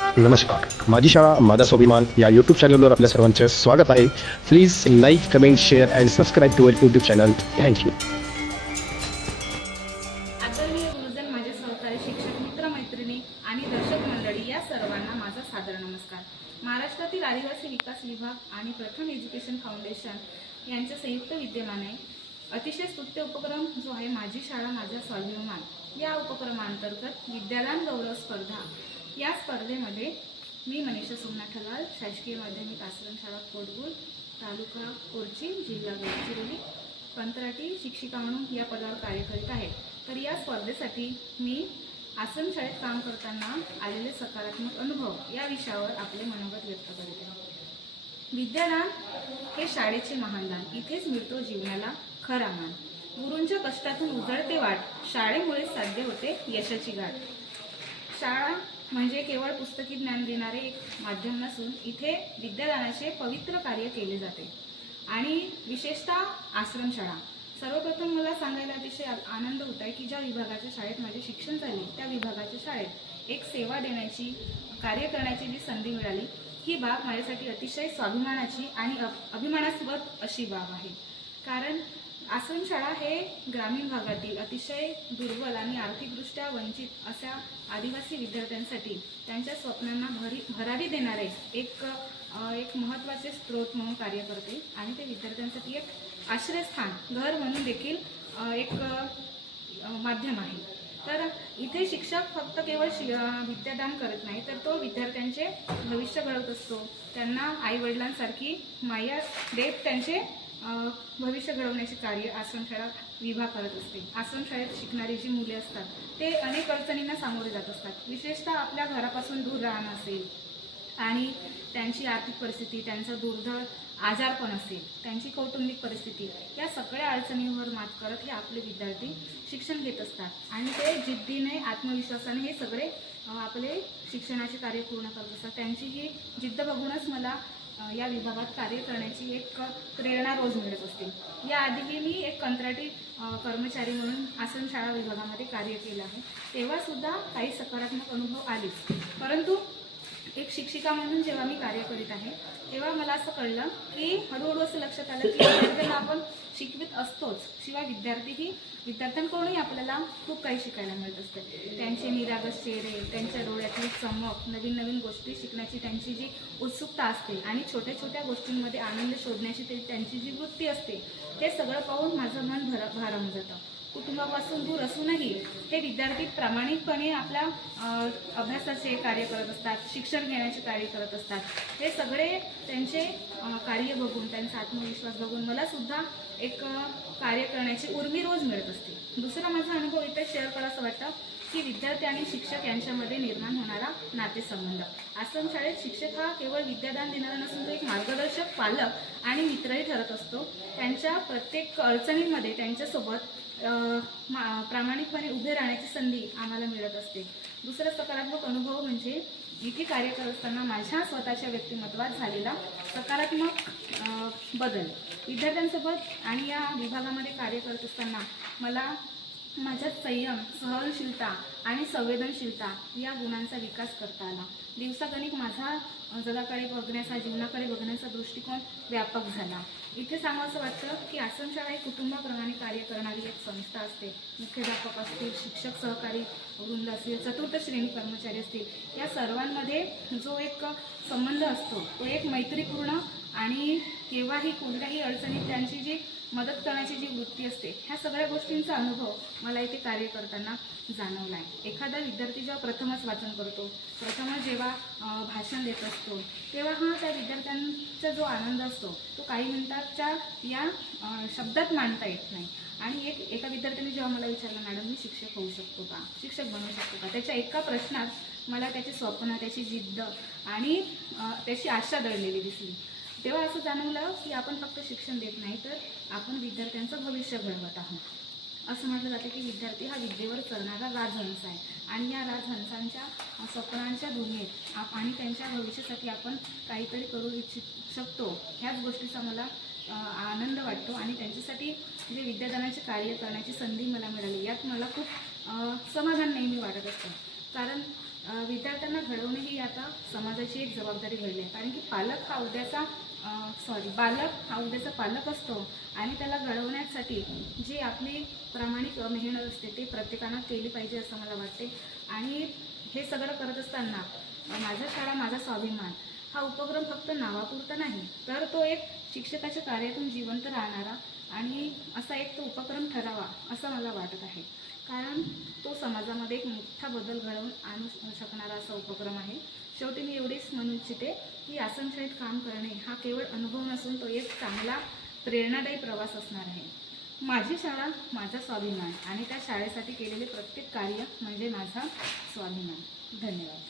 नमस्कार. माझी शाळा माझा स्वाभिमान या यूट्यूब चॅनलवर आपल्या सर्वांचे स्वागत आहे. Please like, comment, share and subscribe to our YouTube channel. Thank you. आदरणीय गुरुजन, माझे सहकारी शिक्षक, मित्रमैत्रिणी आणि दर्शक मंडळी या सर्वांना माझा सादर नमस्कार. महाराष्ट्रातील आदिवासी विकास विभाग आणि प्रथम एज्युकेशन फाउंडेशन यांच्या संयुक्त विद्यमाने अतिशय स्तुत्य उपक्रम जो आहे माझी शाळा माझा स्वाभिमान या उपक्रमांतर्गत विद्यादान गौरव स्पर्धा या स्पर्धेमध्ये मी मनीषा सोमनाथ ठलाल, शासकीय माध्यमिक आश्रम शाळा कोटगुल, तालुका कोरची, जिल्हा गडचिरोली, कंत्राटी शिक्षिका म्हणून या पदावर कार्य करीत आहे. तर या स्पर्धेसाठी मी आश्रम शाळेत काम करताना आलेले सकारात्मक अनुभव या विषयावर आपले मनोगत व्यक्त करीत आहे. विद्यादान हे शाळेचे महानदान, इथेच मिळतो जीवनाला खरा मान. गुरूंच्या कष्टातून उजळते वाट, शाळेमुळे साध्य होते यशाची गाठ. शाळा म्हणजे केवळ पुस्तकी ज्ञान देणारे एक माध्यम नसून इथे विद्यादानाचे पवित्र कार्य केले जाते. आणि विशेषतः आश्रमशाळा. सर्वप्रथम मला सांगायला अतिशय आनंद होत आहे की ज्या विभागाच्या शाळेत माझे शिक्षण झाले त्या विभागाच्या शाळेत एक सेवा देण्याची, कार्य करण्याची जी संधी मिळाली, ही बाब माझ्यासाठी अतिशय स्वाभिमानाची आणि अभिमानास्पद अशी बाब आहे. कारण आश्रमशाळा हे ग्रामीण भागातील अतिशय दुर्बल आणि आर्थिकदृष्ट्या वंचित अशा आदिवासी विद्यार्थ्यांसाठी त्यांच्या स्वप्नांना भरारी देणारे एक महत्त्वाचे स्रोत म्हणून कार्य करते. आणि ते विद्यार्थ्यांसाठी एक आश्रयस्थान, घर म्हणून देखील एक माध्यम आहे. तर इथे शिक्षक फक्त केवळ विद्यादान करत नाही, तर तो विद्यार्थ्यांचे भविष्य घडवत असतो. त्यांना आईवडिलांसारखी माया देत त्यांचे भविष्य घडवण्याचे कार्य आश्रमशाळा विभाग करत असते. आश्रमशाळेत शिकणारी जी मुले असतात ते अनेक अडचणींना सामोरे जात असतात. विशेषतः आपल्या घरापासून दूर राहणं असेल आणि त्यांची आर्थिक परिस्थिती, त्यांचा दुर्धर आजारपण असेल, त्यांची कौटुंबिक परिस्थिती, या सगळ्या अडचणींवर मात करत हे आपले विद्यार्थी शिक्षण घेत असतात. आणि ते जिद्दीने, आत्मविश्वासाने हे सगळे आपले शिक्षणाचे कार्य पूर्ण करत असतात. त्यांची ही जिद्द बघूनच मला या विभागात कार्य करण्याची एक प्रेरणा रोज मिळत असते. याआधीही मी एक कंत्राटी कर्मचारी म्हणून आश्रमशाळा विभागामध्ये कार्य केलं आहे. तेव्हा सुद्धा काही सकारात्मक अनुभव आलेच. परंतु एक शिक्षिका म्हणून जेव्हा मी कार्य करीत आहे तेव्हा मला असं कळलं की हळूहळू असं लक्षात आलं की विद्यार्थ्यांना आपण शिकवित असतोच, शिवाय विद्यार्थ्यांकडूनही आपल्याला खूप काही शिकायला मिळत असते. त्यांचे निरागस चेहरे, त्यांच्या डोळ्यातली चमक, नवीन नवीन गोष्टी शिकण्याची त्यांची जी उत्सुकता असते आणि छोट्या छोट्या गोष्टींमध्ये आनंद शोधण्याची त्यांची जी वृत्ती असते, हे सगळं पाहून माझं मन भारावून जातं. कुटुंबापासून दूर असूनही हे विद्यार्थी प्रामाणिकपणे आपल्या अभ्यासाचे कार्य करत असतात, शिक्षण घेण्याचे कार्य करत असतात. हे सगळे त्यांचे कार्य बघून, त्यांचा आत्मविश्वास बघून मला सुद्धा एक कार्य करण्याची उर्मी रोज मिळत असते. दुसरा माझा अनुभव इथे शेअर करायचं वाटतं की विद्यार्थी आणि शिक्षक यांच्यामध्ये निर्माण होणारा नातेसंबंध. आश्रमशाळेत शिक्षक हा केवळ विद्यादान देणारा नसून तो एक मार्गदर्शक, पालक आणि मित्रही ठरत असतो. त्यांच्या प्रत्येक अडचणींमध्ये त्यांच्यासोबत प्रामाणिकपणे उभे राहण्याची संधी आम्हाला मिळत असते. दुसरा सकारात्मक अनुभव म्हणजे इथे कार्य करत असताना माझ्या स्वतःच्या व्यक्तिमत्वात झालेला सकारात्मक बदल. विद्यार्थ्यांसोबत आणि या विभागामध्ये कार्य करत असताना मला माझ्यात संयम, सहनशीलता आणि संवेदनशीलता या गुणांचा विकास करता आला. दिवसागणिक माझा जगाकडे बघण्याचा, जीवनाकडे बघण्याचा दृष्टिकोन व्यापक झाला. इथे सांगावंसं वाटतं की आश्रमशाळा ही कुटुंबाप्रमाणे कार्य करणारी एक संस्था असते. मुख्याध्यापक असतील, शिक्षक सहकारी वृंद असतील, चतुर्थ श्रेणी कर्मचारी असतील, या सर्वांमध्ये जो एक संबंध असतो तो एक मैत्रीपूर्ण आणि केव्हाही कोणत्याही अडचणीत त्यांची जी मदत करण्याची जी वृत्ती असते, ह्या सगळ्या गोष्टींचा अनुभव मला इथे कार्य करताना जाणवला आहे. एखादा विद्यार्थी जेव्हा प्रथमच वाचन करतो, प्रथमच जेव्हा भाषण देत असतो, तेव्हा त्या विद्यार्थ्यांचा जो आनंद असतो तो काही मिनिटाच्या या शब्दात मांडता येत नाही. आणि एका विद्यार्थ्याने जेव्हा मला विचारलं, मॅडम मी शिक्षक होऊ शकतो का, शिक्षक बनवू शकतो का, त्याच्या एका प्रश्नात मला त्याचे स्वप्न, त्याची जिद्द आणि त्याची आशा दडलेली दिसली. तेव्हा असं जाणवलं की आपण फक्त शिक्षण देत नाही, तर आपण विद्यार्थ्यांचं भविष्य घडवत आहोत. असं म्हटलं जाते की विद्यार्थी हा विद्येवर चढणारा राजहंस आहे आणि या राजहंसांच्या स्वप्नांच्या दुनियेत आणि त्यांच्या भविष्यासाठी आपण काहीतरी करू इच्छित शकतो, ह्याच गोष्टीचा मला आनंद वाटतो. आणि त्यांच्यासाठी जे विद्यादानाचे कार्य करण्याची संधी मला मिळाली, यात मला खूप समाधान नेहमी वाटत असतं. कारण विद्यार्थ्यांना घडवणे ही आता समाजाची एक जबाबदारी घडली आहे. कारण की बालक हा उद्याचा पालक असतो आणि त्याला घडवण्यासाठी जी आपली प्रामाणिक मेहनत असते ते प्रत्येकानं केली पाहिजे असं मला वाटते. आणि हे सगळं करत असताना माझा शाळा माझा स्वाभिमान हा उपक्रम फक्त नावापुरता नाही, तर तो एक शिक्षकाच्या कार्यातून जिवंत राहणारा आणि असा एक तो उपक्रम ठरावा असं मला वाटत आहे. कारण तो समाजामध्ये एक मोठा बदल घडवून आणू शकणारा असा उपक्रम आहे. शेवटी मी एवढेच म्हणू इच्छिते की आश्रमशाळेत काम करणे हा केवळ अनुभव नसून तो एक चांगला प्रेरणादायी प्रवास असणार आहे. माझी शाळा माझा स्वाभिमान आणि त्या शाळेसाठी केलेले प्रत्येक कार्य म्हणजे माझा स्वाभिमान. धन्यवाद.